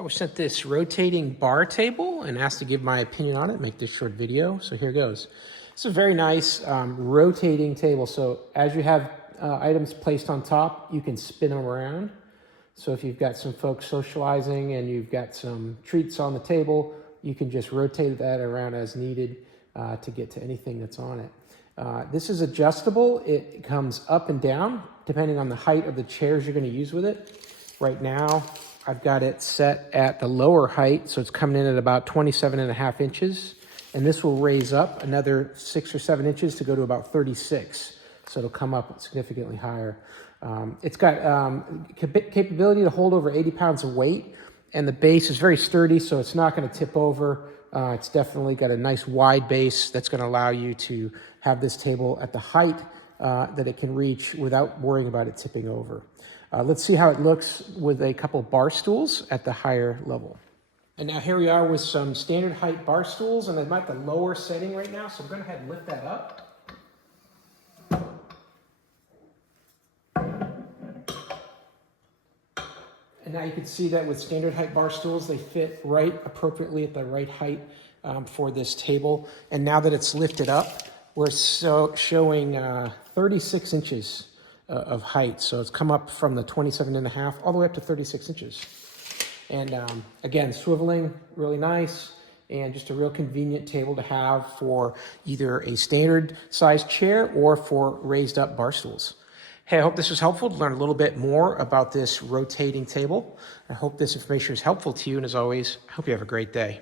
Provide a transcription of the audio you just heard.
I was sent this rotating bar table and asked to give my opinion on it, make this short video. So here goes. It's a very nice rotating table. So as you have items placed on top, you can spin them around. So if you've got some folks socializing and you've got some treats on the table, you can just rotate that around as needed to get to anything that's on it. This is adjustable. It comes up and down depending on the height of the chairs you're going to use with it. Right now, I've got it set at the lower height, so it's coming in at about 27.5 inches. And this will raise up another 6 or 7 inches to go to about 36. So it'll come up significantly higher. It's got capability to hold over 80 pounds of weight, and the base is very sturdy, so it's not going to tip over. It's definitely got a nice wide base that's going to allow you to have this table at the height that it can reach without worrying about it tipping over. Let's see how it looks with a couple bar stools at the higher level. And now here we are with some standard height bar stools, and I'm at the lower setting right now, so I'm going to go ahead and lift that up. And now you can see that with standard height bar stools, they fit right appropriately at the right height for this table. And now that it's lifted up, we're showing 36 inches of height. So it's come up from the 27.5 all the way up to 36 inches. And again, swiveling, really nice, and just a real convenient table to have for either a standard sized chair or for raised up bar stools. Hey, I hope this was helpful to learn a little bit more about this rotating table. I hope this information is helpful to you, and as always, I hope you have a great day.